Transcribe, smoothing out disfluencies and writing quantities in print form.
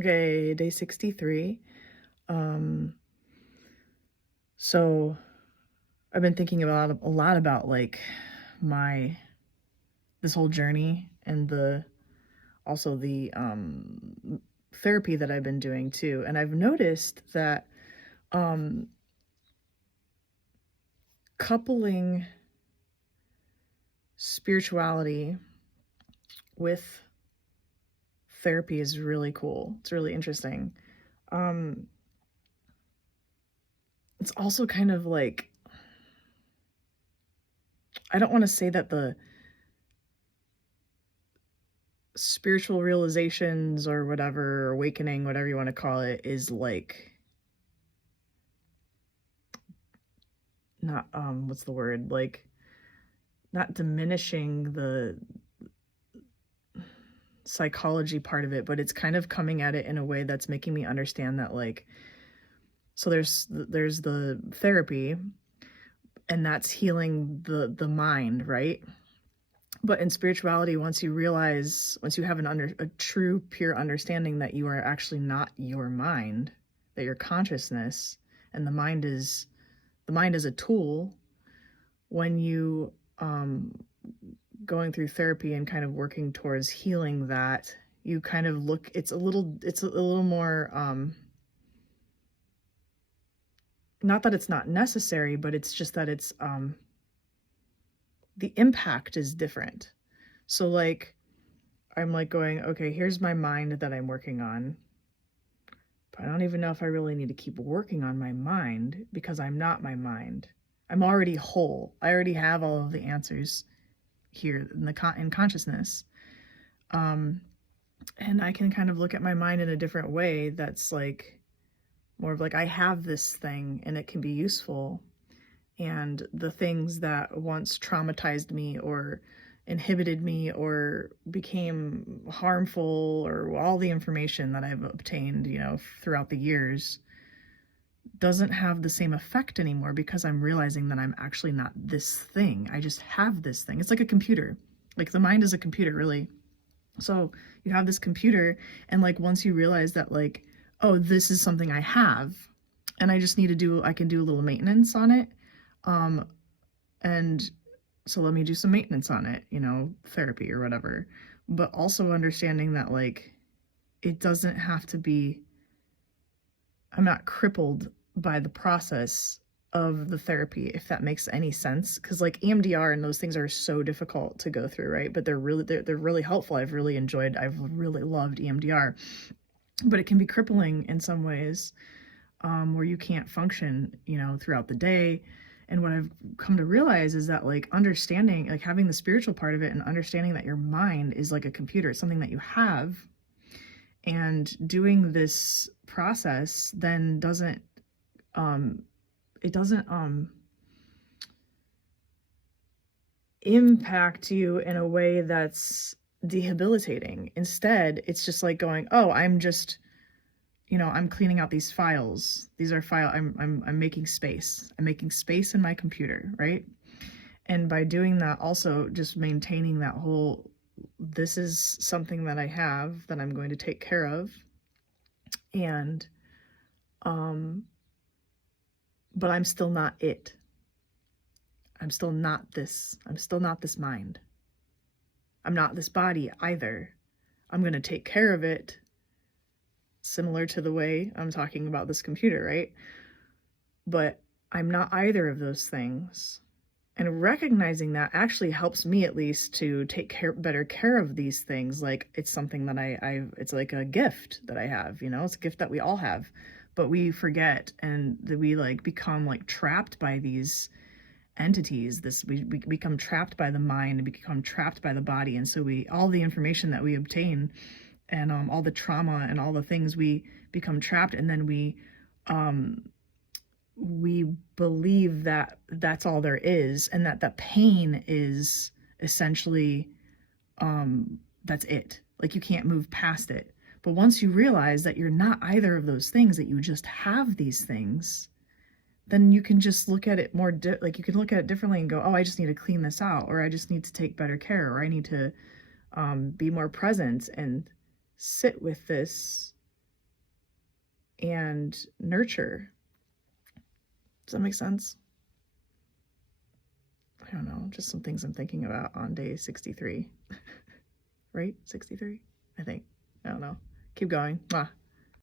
Okay, day 63. Um, so I've been thinking about a lot about like my this whole journey and the also the therapy that I've been doing too. And I've noticed that um coupling spirituality with therapy is really cool. It's really interesting. Um it's also kind of like, I don't want to say that the spiritual realizations or whatever, awakening, whatever you want to call it, is like not what's the word? Like not diminishing the psychology part of it, but it's kind of coming at it in a way that's making me understand that like, so there's the therapy, and that's healing the mind, right? But in spirituality, once you realize, once you have a true pure understanding that you are actually not your mind, that your consciousness, and the mind is a tool. When you going through therapy and kind of working towards healing that, you kind of look, it's a little more not that it's not necessary, but it's just that it's the impact is different. So like I'm like going, okay, here's my mind that I'm working on, but I don't even know if I really need to keep working on my mind because I'm not my mind. I'm already whole. I already have all of the answers here in in consciousness. Um, and I can kind of look at my mind in a different way. That's like more of like, I have this thing and it can be useful. And the things that once traumatized me or inhibited me or became harmful, or all the information that I've obtained, throughout the years, doesn't have the same effect anymore because I'm realizing that I'm actually not this thing. I just have this thing. It's like a computer. Like the mind is a computer, really. So you have this computer, and like once you realize that, like, oh, this is something I have, and I can do a little maintenance on it. Um, and so let me do some maintenance on it, therapy or whatever. But also understanding that, like, it doesn't have to be, I'm not crippled by the process of the therapy, if that makes any sense. Because like EMDR and those things are so difficult to go through, right? But they're really helpful. I've really loved EMDR, but it can be crippling in some ways, where you can't function, throughout the day. And what I've come to realize is that like understanding, like having the spiritual part of it and understanding that your mind is like a computer, it's something that you have, and doing this process then doesn't it doesn't impact you in a way that's debilitating. Instead, it's just like going, oh, I'm just, I'm cleaning out these files. These are I'm making space. I'm making space in my computer, right? And by doing that, also just maintaining that whole, this is something that I have that I'm going to take care of. And but I'm still not it. I'm still not this. I'm still not this mind. I'm not this body either. I'm going to take care of it, similar to the way I'm talking about this computer, right? But I'm not either of those things. And recognizing that actually helps me, at least, to take better care of these things. Like it's something that it's like a gift that I have, it's a gift that we all have, but we forget, and that we like become like trapped by these entities. We become trapped by the mind, and become trapped by the body. And so all the information that we obtain, and all the trauma and all the things, we become trapped, and then we believe that that's all there is, and that the pain is essentially that's it. Like you can't move past it. But once you realize that you're not either of those things, that you just have these things, then you can just look at it more like you can look at it differently and go, oh, I just need to clean this out, or I just need to take better care, or I need to be more present and sit with this and nurture. Does that make sense? I don't know, just some things I'm thinking about on day 63. Right? 63? I think. I don't know. Keep going. Mwah.